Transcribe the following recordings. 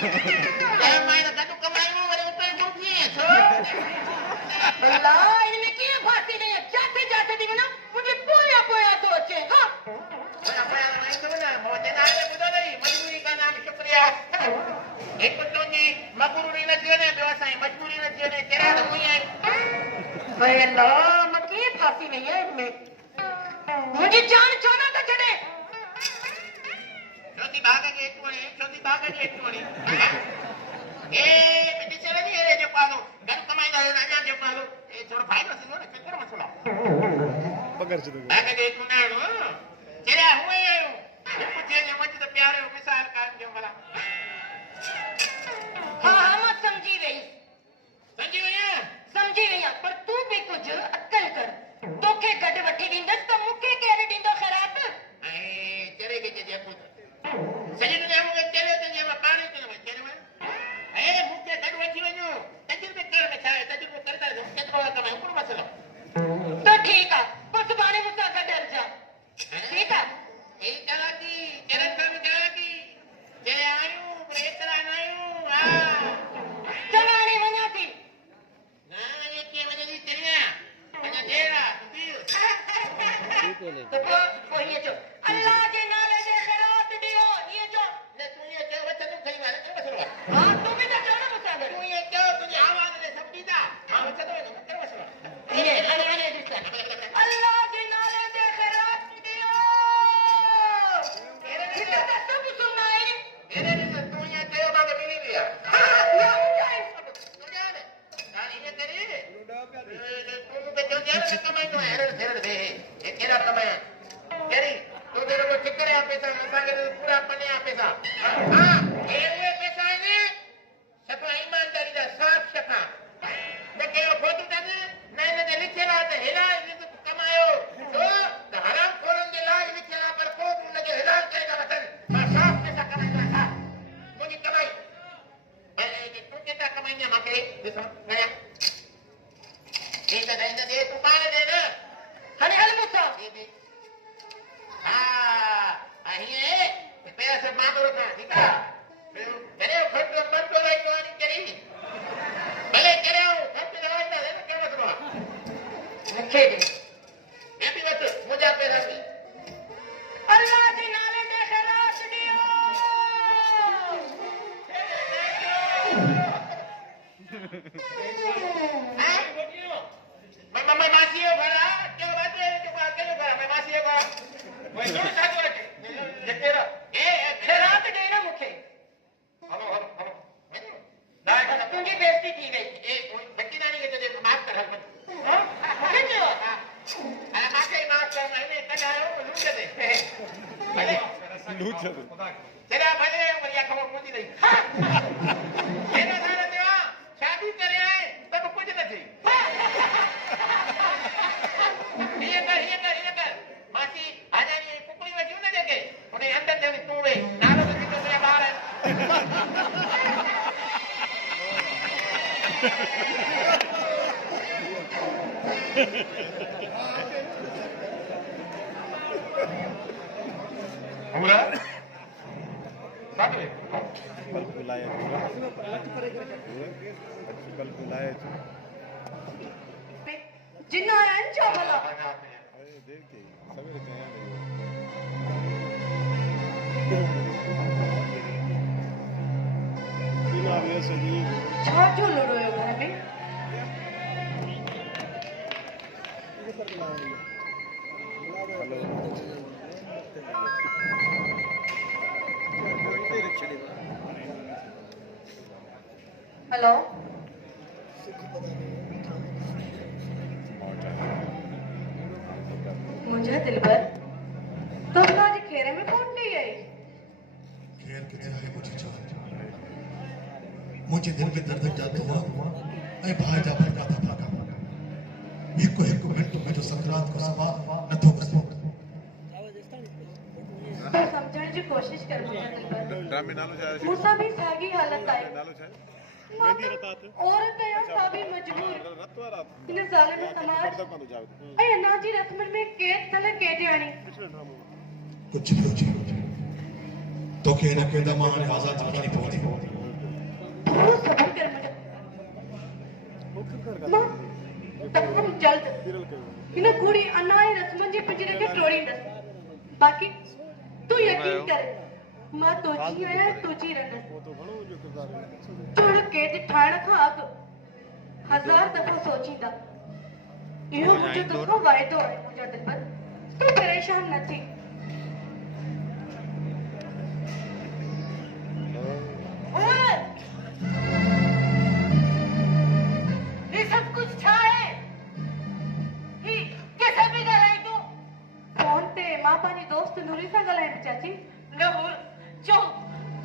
ए माइना कदू कमाईमो वरे उतर क्यों किए छो अल्लाह इनमें क्या फांसी नहीं है जाते जाते दिन ना मुझे पूरा पोया सोचे हां पोया पोया नहीं तो ना मोते ना ने बुदा नहीं मजबूरी का नाम शुक्रिया एक तो जी मजबूरी न थिए ने व्यवसाय मजबूरी न थिए ने तेरा तो हुई है भाई अल्लाह मैं क्या फांसी नहीं है इनमें मुझे जान छोड़ना तो छड़े छोटी भागे के टोड़ी ए बिटी चले नहीं रे जो पालो घर कमाई ना ना जो पालो ए थोड़ा फायदा से ना कितना मसला पकड़ चलो भागे के टुनाड़ो तेरा हुए आयो पूछे ने मुझे तो प्यारे हो मिसाल काम जो वाला हां मैं समझी गई पर तू भी कुछ अक्कल कर तोखे गड वठी दींदस तो मुखे केरे दींदो खैरात ए तेरे के देखो सही ने मुझे तेरे ते जे पानी ते तेरे में ए मुखे गड वठी वनो तजुर्बे कर में छाए तजुर्बे करता है केतरो कमाई कोन मसलो तो ठीक है बस बाने मुसा गड डर जा ठीक है ए चला की चरण काम चला की जे आयु ब्रेकरा नायु हां चलाने वना थी ना ये के वजह दी तेरिया अना देरा तू तो वो ये जो अल्लाह के नाले दे खैरात दियो ये जो ने तू ये के वचन खई वाले के मसलो हां तू भी तो जाना मुसा गड तू ये के तुझे आवाज ने सब दीदा हां वचन तो के मसलो ये अने दिस अल्लाह के नाले दे खैरात दियो मेरे तो सब सुनना है मेरे ने तू ये के बाग मिली दिया या मुझे तू जाने यानी ये करी तू के जो दे कमाई तो हेर दे ये केरा कमाई केरी तू तेरे को ठिकरे आ पैसा मसागे पूरा पने आ पैसा हां ये पैसा है सफा ईमानदारी दा साफ सफा ने के फोटो दे नहीं ने लिखेला ते हेला कमायो तो हराम खोरन दे ला लिखेला पर को न के हेला करेगा वतन साफ पैसा कमाएगा साफ मुझे कमाई अरे कि तू कितना कमाईने माके देखो गया ये तो नहीं दे तू पाने दे ना हने हल मुसा ये हां आइए पैसे मांगो रखा ठीक है मेरे खर्च बंद तो नहीं कोई करी भले करे हो खर्च दवाई ना दे क्या मतलब रखे दे मैं भी बस मुझे पैसा दी अल्लाह के नाले दे खैरात दियो हैं मैं मासी हो भरा क्या बात है कि बात करे भरा मैं मासी हो भरा वही तो साथ रखे ये तेरा ए खैरात दे ना मुखे हेलो दाई का तुझी बेइज्जती की गई ए बच्ची नानी के तुझे माफ कर मत हां क्या हुआ अरे माके माफ कर मैंने कहा हो लूट दे भले लूट दे तेरा भले बढ़िया खबर मुझे नहीं तेरा सारा देवा शादी करे आए तब कुछ नहीं ये कर मासी आजानी कुकड़ी में क्यों न देखे उन्हें अंदर देवी तू वे नालो तो कितो मेरे बाहर है हमरा साथ में बल बुलाया बल बुलाया जिन्ना अंचा भला अरे देख के सवेरे कहां नहीं बिना वैसे जी छाछो लड़ो है घर में हेलो मुझे दिलबर तो आज खेरे में कौन ले आई खैर किथे आहे मुझे जान मुझे दिल के दर्द जातो हुआ ऐ भाई जा फरका था एक मिनट में जो संक्रांत को समा न तो कसो तो समझण जी कोशिश कर मुझे दिलबर ड्रामे नालो जाए मूसा भी सागी हालत आई नालो जाए मेहंदी रतात औरत है साबी मजबूर रतवा रात इन जालिम समाज तक मानो जावे ऐ नाजी रस्म में केत तले केटे आनी पिछले ड्रामे कुछ भी हो जी तो के न के दमान आजाद रखनी पवती सब्र कर मुझे मुख्य कर मां तमाम जल्द विरल के हिन कूड़ी अनाए रस्मन जे पिंजरे खे टोड़ींदसि बाक़ी तूं यकीन कर मां तुंहिंजी आहियां तुंहिंजी रहंदसि वो तो घणो जो किरदार है चोर कैद ठाहिण खां अॻु 1000 दफ़ा सोचींदा इहो मुंहिंजो तोखां वाइदो आहे मुंहिंजा दिलबर तूं परेशान न थी ये सब कुछ छा है ही कैसे भी ॻाल्हाई तूं फोन ते मां पंहिंजी दोस्त नूरी सां ॻाल्हायां पई चाची न बोल चो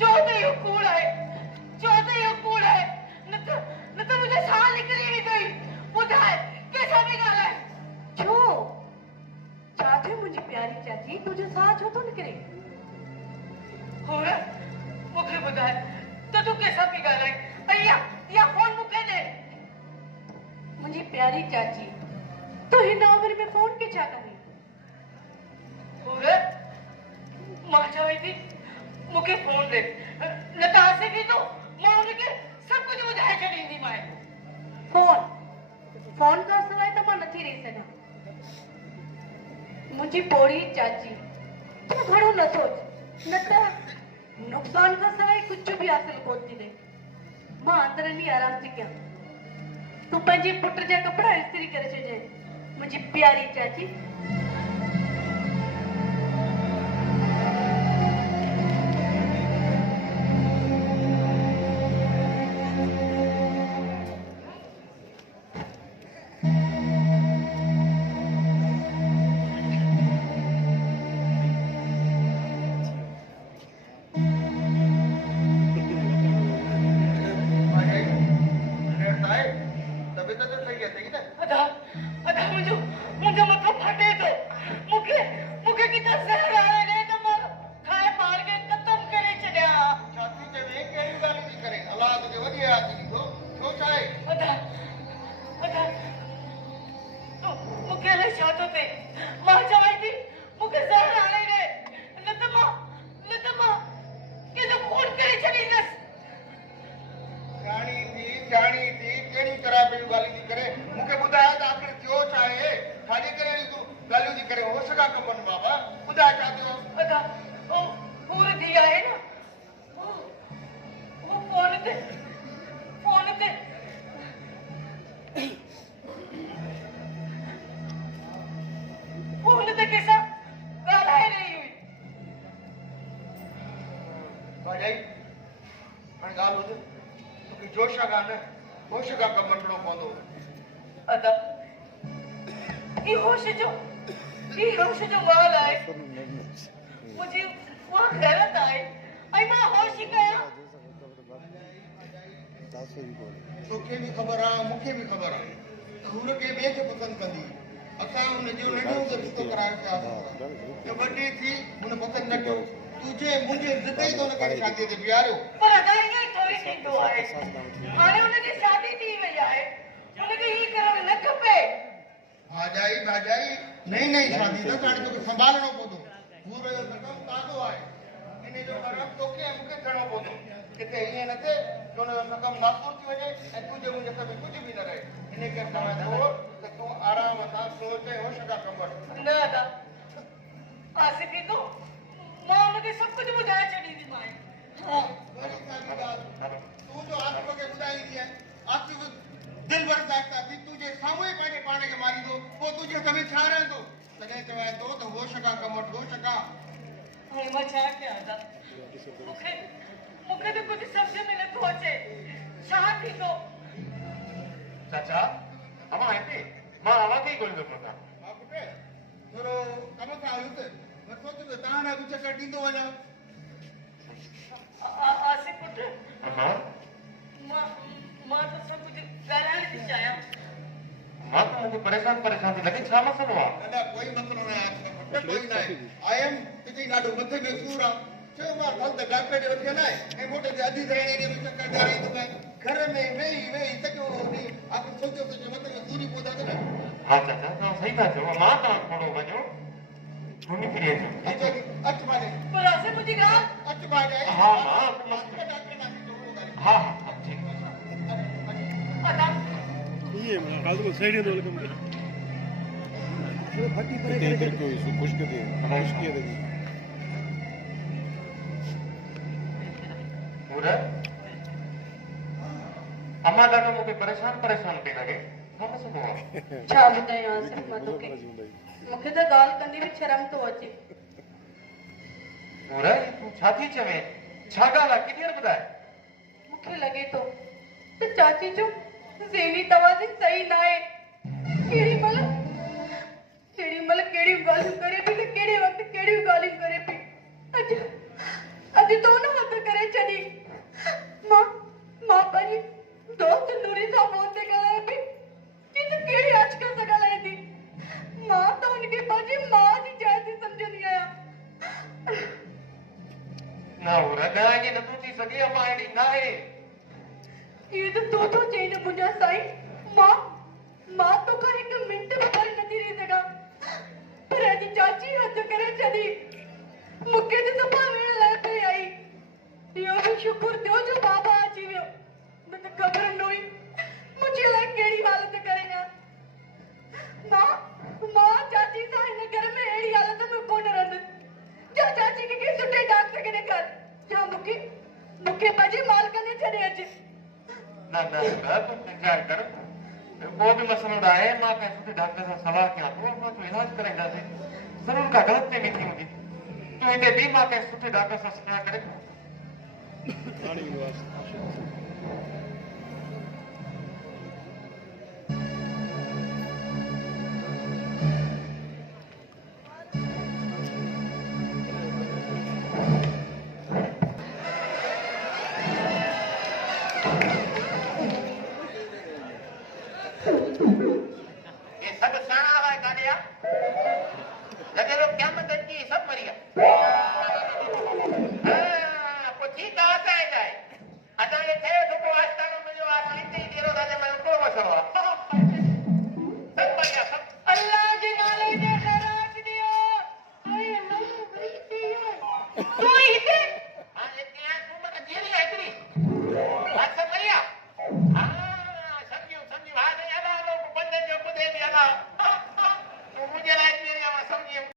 त इहो कूड़ आहे चो त इहो कूड़ आहे न त मुंहिंजो साह निकिरी वेंदई ॿुधाए कैसे भी ॻाल्हाए छो छा थियो मुंहिंजी प्यारी चाची तुंहिंजो साह छो थो निकिरे और मूंखे ॿुधाए त तूं कैसा भी ॻाल्हाए या फोन मूंखे ॾे मुंहिंजी प्यारी चाची तूं हिन उमिरि में फोन खे छा कंदी और मां चवां थी मूंखे फोन ॾे न त आसे बि तो मां हुनखे सभु कुझु ॿुधाए छॾींदीमांइ फोन खां सवाइ त मां नथी रही सघां मुंहिंजी पोड़ी चाची तूं घणो न सोच न त नुक़सान खां सवाइ कुझु बि हासिल कोन थी ॾे मां अंदरनी आराम थी कयां तूं पंहिंजे पुट जा कपिड़ा इस्त्री करे छॾिजे मुंहिंजी प्यारी चाची मुंहिंजो मथो फाटे थो मूंखे किथां ज़हर आयो ॾे त मां खाए पाण खे ख़तम करे छॾियां छाती चवे कहिड़ी ॻाल्हि थी करे अलाह तुंहिंजे वॾे हथ ॾींदो छो छा आहे मूंखे अलाए छा थो थिए मां चवां थी मूंखे ज़हर आणे ॾे न त मां कंहिंजो खून करे छॾींदसि जाणी थी कहिड़ी तरह जूं ॻाल्हियूं थी करे मूंखे ॿुधाए त आख़िर थियो छा आहे छाजे करे तूं ॻाल्हियूं थी करे होश खां कमनि बाबा ॿुधाए छा थियो पूर थी आहे न वो फोन ते कैसा ॻाल्हाए रही हुई भाॼाई हाणे ॻाल्हि ॿुध तोखे जोश खां न होश खां कमु वठिणो पवंदो अदा ही होश जो माल आहे मुंहिंजी उहा ग़लत आहे ऐं मां होश ई कयां तोखे बि ख़बर आहे मूंखे बि ख़बर आहे त हुनखे ॿिए खे पसंदि कंदी असां हुनजो नंढो रिश्तो कराए पियासीं त वॾी थी हुन पसंदि न कयो तुंहिंजे मुंहिंजे ज़िद ई त हुनखे शादीअ ते बीहारियो पर अदा ईअं ई थोरी थींदो आहे हाणे हुनजी शादी थी वई आहे हुनखे हीअ करणु न खपे भाॼाई नई शादी त हाणे तोखे संभालणो पवंदो पूरो रक़म ताज़ो आहे इन जो रक़म तोखे ऐं मूंखे थियणो पवंदो किथे ईअं न थिए त हुन जो रक़म मासूर थी वञे ऐं तुंहिंजे मुंहिंजे कम में कुझु बि न रहे इन करे चवां थो त तूं आराम सां सोच ऐं होश खां कमु वठ न अदा आसिफ़ी तो मां हुनखे सभु कुझु ॿुधाए छॾींदीमांइ वरी साॻी ॻाल्हि तूं जो आसिफ़ खे ॿुधाईंदी आहे आसिफ़ दिलि भर साखता थी तुंहिंजे साम्हूं ई पंहिंजे पाण खे मारींदो पोइ तुंहिंजे हथ में छा रहंदो तॾहिं चवां थो त होश खां कमु वठ होश खां हाणे मां छा कयां अदा मूंखे त कुझु सम्झ में नथो अचे छा थींदो चाचा अमा हिते मां आवाज़ ई ॻोल्हींदो पियो था हा पुट थोरो कम सां आयुसि मां सोचियो त तव्हां ॾाढो चकर ॾींदो वञा आसिफ़ पुट मां त सभु कुझु ॻाल्हाइण थी चाहियां मां त मूंखे परेशान थी लॻे छा मसइलो आहे न कोई मसइलो न आहे कोई न आहे आयम तुंहिंजी ॾाढो मथे में सूर आहे चयो मां फल त डॉक्टर ॾे वठी हलाए ऐं मोटे ते अधी तरह एरिया में चकर ॾियाराईंदुमि घर में वेही सॼो ॾींहुं आख़िर सोचियो त मथे में सूरी पवंदा त न हा चाचा तव्हां सही था चओ मां तव्हां थोरो वञो घुमी फिरी अचो अचु भाॼाई पर आसिफ़ मुंहिंजी ॻाल्हि अचु भाॼाई हा मां डॉक्टर खां ठीकु आहे ਕੱਲ ਤੋਂ ਸਹੀ ਨਹੀਂ ਦੋਲ ਕੰਮ ਉਹ ਫੱਟੀ ਪਰੇ ਤੇ ਕਰਕੇ ਇਧਰ ਕੋਈ ਸੁ ਖੁਸ਼ਕ ਦੇ ਖੁਸ਼ਕੀ ਦੇ पूरा अम्मा ॾाढो मूंखे परेशान पी लॻे छा सुठो आहे छा ॿुधायां आसिफ़ मां तोखे मूंखे त ॻाल्हि कंदी बि शर्म थो अचे पूरा तूं छा थी चवे छा ॻाल्हि आहे क्लियर ॿुधाए मूंखे लॻे थो त चाची जो ज़हनी तवाज़ुन सही न आहे केॾी महिल कहिड़ियूं ॻाल्हियूं करे पई त कहिड़े वक़्तु कहिड़ियूं ॻाल्हियूं करे पई अॼु तो न हद करे छॾी मां पंहिंजी दोस्त नूरी सां फोन ते ॻाल्हाए पई चई त कहिड़ी अचकल सां ॻाल्हाए थी मां त हुनखे पंहिंजी माउ जी जाइ थी सम्झंदी आहियां न पूरा ॻाल्हि ईअं नथो थी सघे अम्मा अहिड़ी न आहे इहो त तो थो चई न मुंहिंजा साईं मां तोखां हिकु मिंट बि परे नथी रही सघां पर अॼु चाची हद करे छॾी मूंखे त सफ़ा वेण लाइ पई आई इहो बि शुकुर थियो जो बाबा अची वियो न त ख़बर न हुई मुंहिंजे लाइ कहिड़ी हालत करेगा मां चाची सां हिन घर में अहिड़ी हालत में कोन रहंदसि जा चाची खे कंहिं सुठे डॉक्टर खे ॾेखार जा मूंखे पंहिंजे मालिक ने छॾे अच न तूं चिंता कर को बि मसइलो न आहे मां कंहिं सुठे डॉक्टर सां सलाह कयां थो असां तूं इलाज कराईंदासीं ज़रूरु का ग़लति थी हूंदी तूं हिते बि मां कंहिं सुठे डॉक्टर सां सलाह करे राणी निवास ये सब साना वाला कादिया लगे लोग क्या मदद की सब मर गया